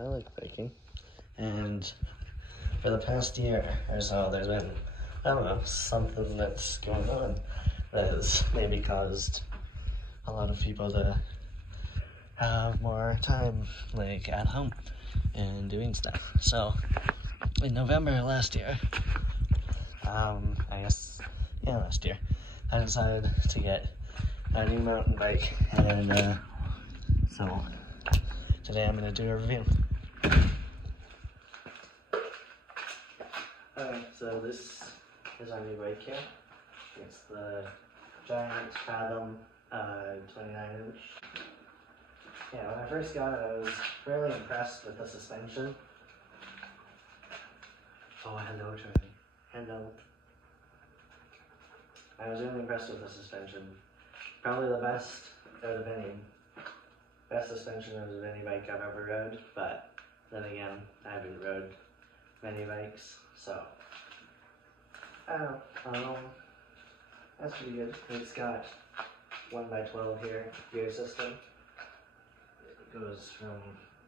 I like biking. And for the past year or so, there's been, I don't know, something that's going on that has maybe caused a lot of people to have more time, like, at home and doing stuff. So, in November last year, last year, I decided to get a new mountain bike, and so today I'm going to do a review. Alright, so this is our new bike here. It's the GIANT FATHOM 29-inch. Yeah, when I first got it, I was fairly impressed with the suspension. Oh, hello, Charlie. Hello. I was really impressed with the suspension. Probably the best suspension out of any bike I've ever rode, but then again, I haven't rode many bikes, so I don't know. That's pretty good. It's got 1x12 here, gear system. It goes from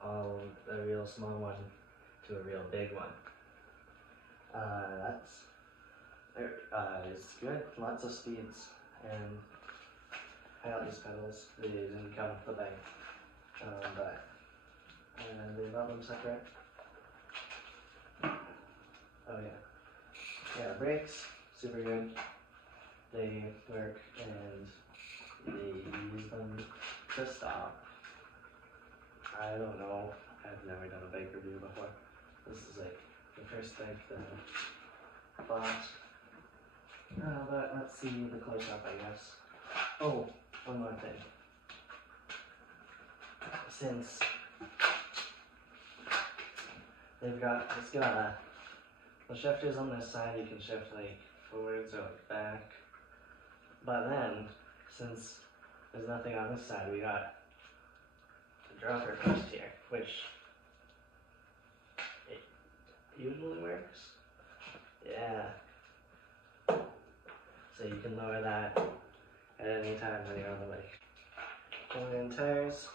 a real small one to a real big one. It's good, lots of speeds, and I got these pedals. They didn't come with the bike, and they got them separate. Oh yeah, brakes, super good. They work, and they use them to stop. I don't know, I've never done a bike review before. This is like the first bike that I bought. But let's see the close-up, I guess. Oh, one more thing. Since it's got the shifters on this side, you can shift like forwards or like back. But then, since there's nothing on this side, we got a dropper post here, which it usually works. Yeah. So you can lower that at any time when you're on the bike. And then tires.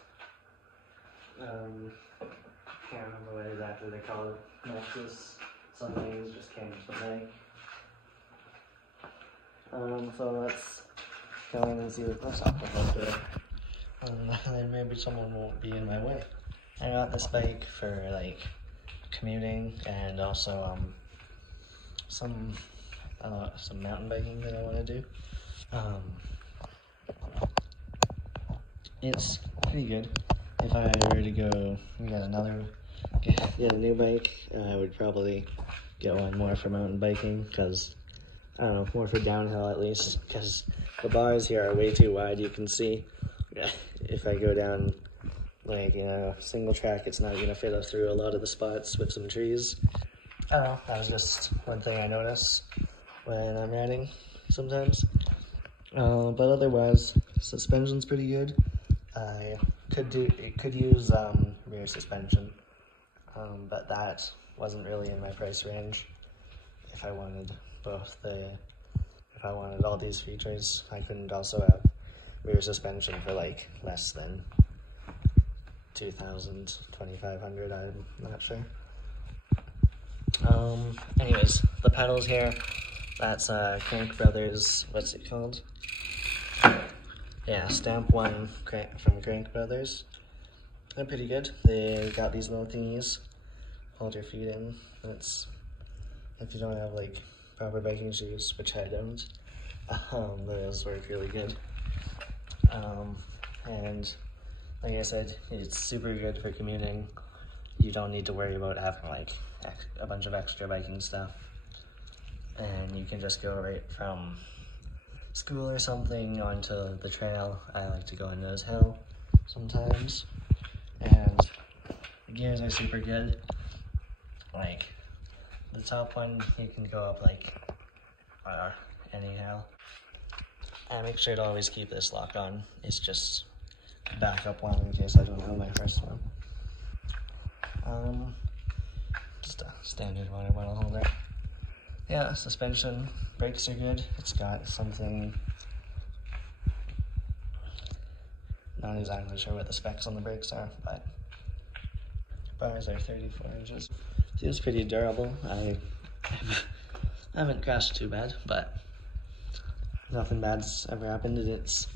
Can't remember what exactly they're called. Nexus. Some things just came with the bike. So let's go in and see the close-up of it. And then maybe someone won't be in my way. I got this bike for like commuting and also some mountain biking that I want to do. It's pretty good. If I were to go get a new bike, I would probably get one more for mountain biking, because I don't know, more for downhill at least, because the bars here are way too wide. You can see if I go down like, single track, it's not going to fit us through a lot of the spots with some trees. I don't know, that was just one thing I notice when I'm riding sometimes. But otherwise, suspension's pretty good. It could use rear suspension, but that wasn't really in my price range. If I wanted all these features, I couldn't also have rear suspension for like less than $2,000, $2,500, I'm not sure. Anyways, the pedals here, that's Crank Brothers, what's it called? Yeah, Stamp 1 from Crank Brothers. They're pretty good. They got these little thingies, hold your feet in. That's if you don't have like proper biking shoes, which I don't. Those work really good. And like I said, it's super good for commuting. You don't need to worry about having like a bunch of extra biking stuff, and you can just go right from school or something onto the trail. I like to go on Nose Hill sometimes, and the gears are super good. Like the top one, you can go up like anyhow. I make sure to always keep this lock on. It's just a backup one in case I don't have my first one. Just a standard water bottle holder. Yeah, suspension, brakes are good. It's got something, not exactly sure what the specs on the brakes are, but bars are 34 inches. Seems pretty durable. I haven't crashed too bad, but nothing bad's ever happened, and it's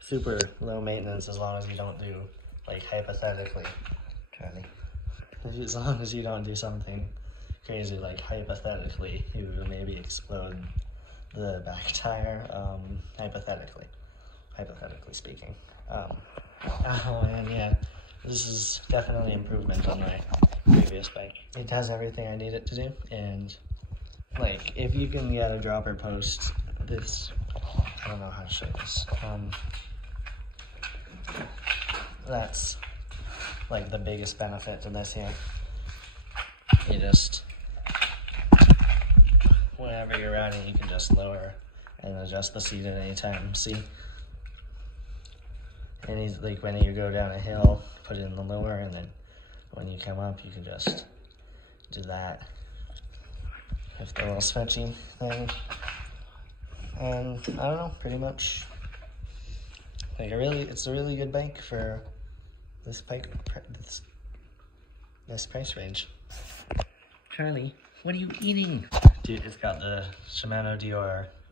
super low maintenance as long as you don't do, like, hypothetically, Charlie, as long as you don't do something crazy, like hypothetically, you maybe explode the back tire, hypothetically speaking. And yeah, this is definitely improvement on my previous bike. It does everything I need it to do, and like, if you can get a dropper post, this, I don't know how to show this, that's like the biggest benefit to this here. You just, whenever you're riding, you can just lower and adjust the seat at any time. See? And like, when you go down a hill, put it in the lower, and then when you come up, you can just do that with the little switchy thing. And I don't know, pretty much, like, it's a really good bike for this this price range. Charlie, what are you eating? Dude, it's got the Shimano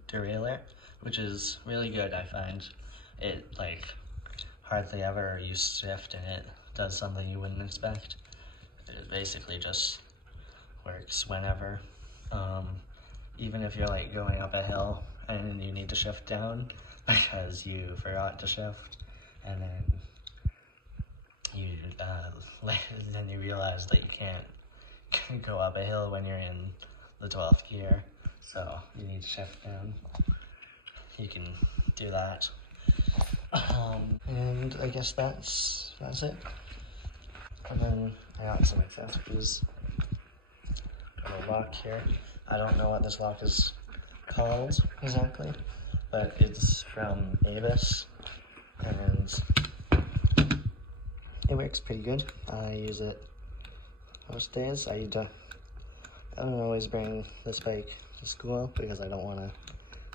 Derailleur, which is really good, I find. It, like, hardly ever uses shift, and it does something you wouldn't expect. It basically just works whenever. Even if you're, like, going up a hill and you need to shift down because you forgot to shift, and then you realize that you can't go up a hill when you're in the 12th gear, so you need to shift down. You can do that. And I guess that's it. And then I got some accessories. Got a lock here. I don't know what this lock is called exactly, but it's from Avis, and it works pretty good. I use it most days. I don't always bring this bike to school because I don't want to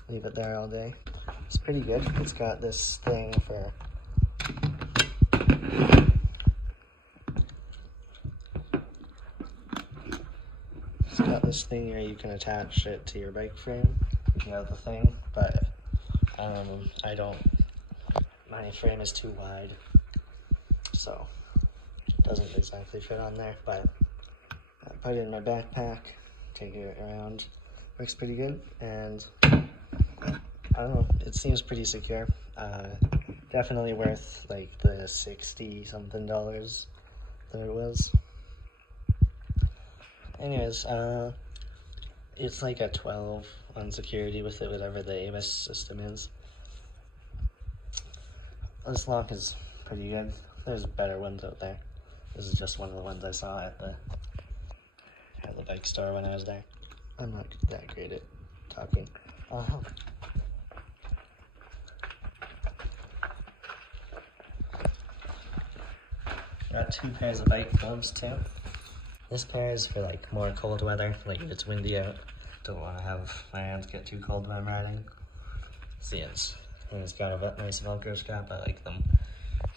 leave it there all day. It's pretty good. It's got this thing for where you can attach it to your bike frame. You know the thing, but my frame is too wide, so it doesn't exactly fit on there, but I put it in my backpack, take it around, works pretty good, and I don't know, it seems pretty secure. Definitely worth like the $60 something that it was. Anyways, it's like a 12 on security with it, whatever the Avis system is. This lock is pretty good. There's better ones out there. This is just one of the ones I saw at the bike store when I was there. I'm not that great at talking. Got 2 pairs of bike gloves too. This pair is for like more cold weather, like if it's windy out. Don't want to have my hands get too cold when I'm riding. See, it's got a nice Velcro strap. I like them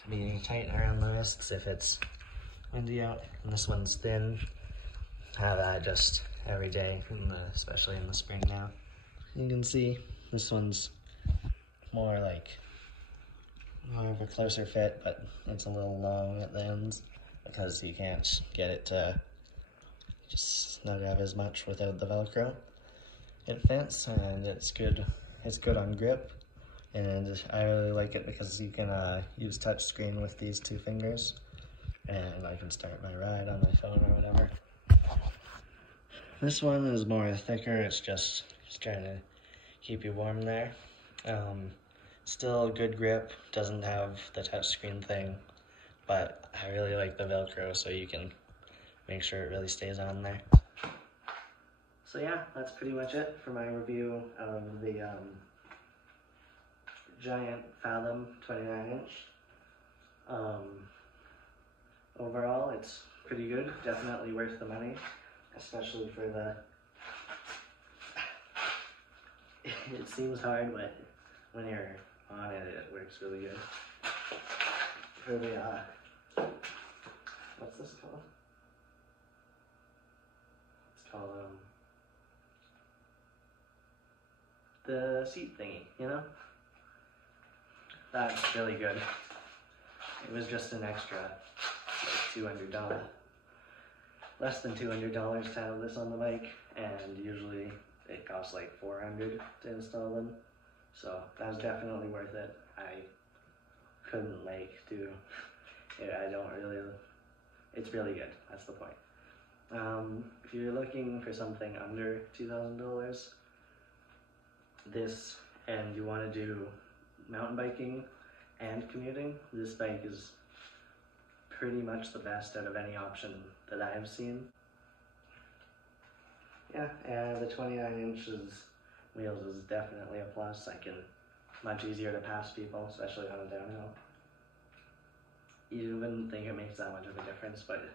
to be tight around the wrists if it's windy out. And this one's thin. I have that just every day, especially in the spring now. You can see this one's more of a closer fit, but it's a little long at the ends because you can't get it to just not have as much without the Velcro. It fits, and it's good. It's good on grip, and I really like it because you can use touchscreen with these 2 fingers, and I can start my ride on my phone or whatever. This one is more thicker. It's just trying to keep you warm there. Still good grip. Doesn't have the touchscreen thing, but I really like the Velcro, so you can make sure it really stays on there. So yeah, that's pretty much it for my review of the GIANT FATHOM 29-inch. Overall, it's pretty good. Definitely worth the money, especially for the... It seems hard, but when you're on it, it works really good. For the, what's this called? the seat thingy, you know? That's really good. It was just an extra, like $200. Less than $200 to have this on the bike, and usually it costs like $400 to install them. So that was definitely worth it. I couldn't do, I don't really, it's really good, that's the point. If you're looking for something under $2,000, and you want to do mountain biking and commuting, this bike is pretty much the best out of any option that I've seen. Yeah, and the 29 inches wheels is definitely a plus. Much easier to pass people, especially on a downhill. You wouldn't think it makes that much of a difference, but it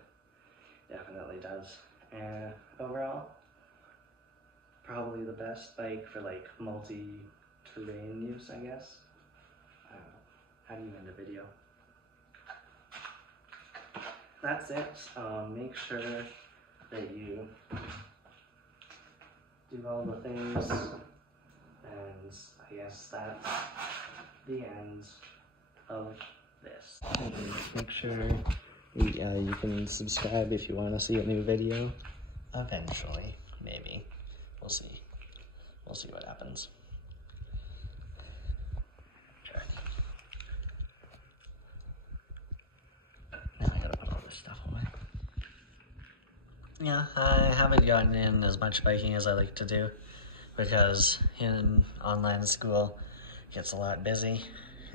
definitely does. And overall, probably the best bike for like multi-terrain use, I guess. I don't know. How do you end a video? That's it. Make sure that you do all the things, and I guess that's the end of this. Make sure you can subscribe if you want to see a new video. Eventually, maybe. We'll see. We'll see what happens. Now I gotta put all this stuff away. Yeah, I haven't gotten in as much biking as I like to do because in online school it gets a lot busy.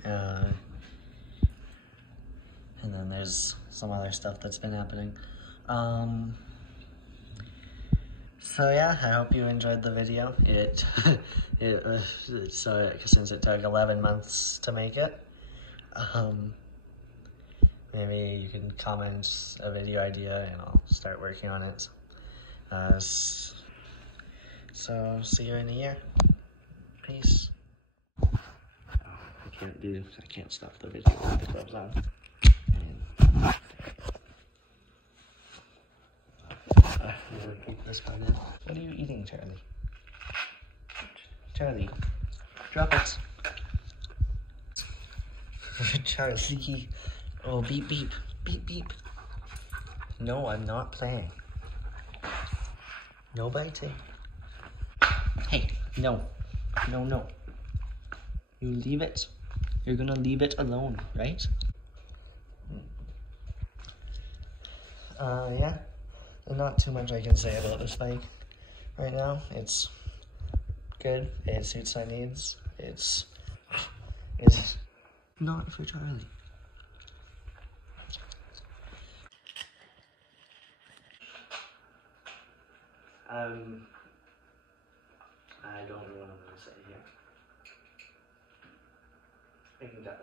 And then there's some other stuff that's been happening. So yeah, I hope you enjoyed the video. Since it took 11 months to make it, maybe you can comment a video idea and I'll start working on it. So see you in a year. Peace. I can't stop the video with the gloves on. Keep this one in. What are you eating, Charlie? Charlie, drop it. Charlie. Oh, beep, beep. Beep, beep. No, I'm not playing. No biting. Hey, no. No, no. You leave it. You're gonna leave it alone, right? Yeah. Not too much I can say about this bike right now. It's good. It suits my needs. It's not for Charlie. I don't know what I'm gonna say here. I can cut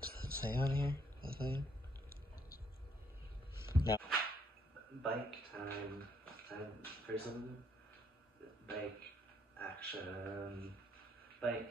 this. Does it say on here? The thing? No. Bike time for some bike action. Bike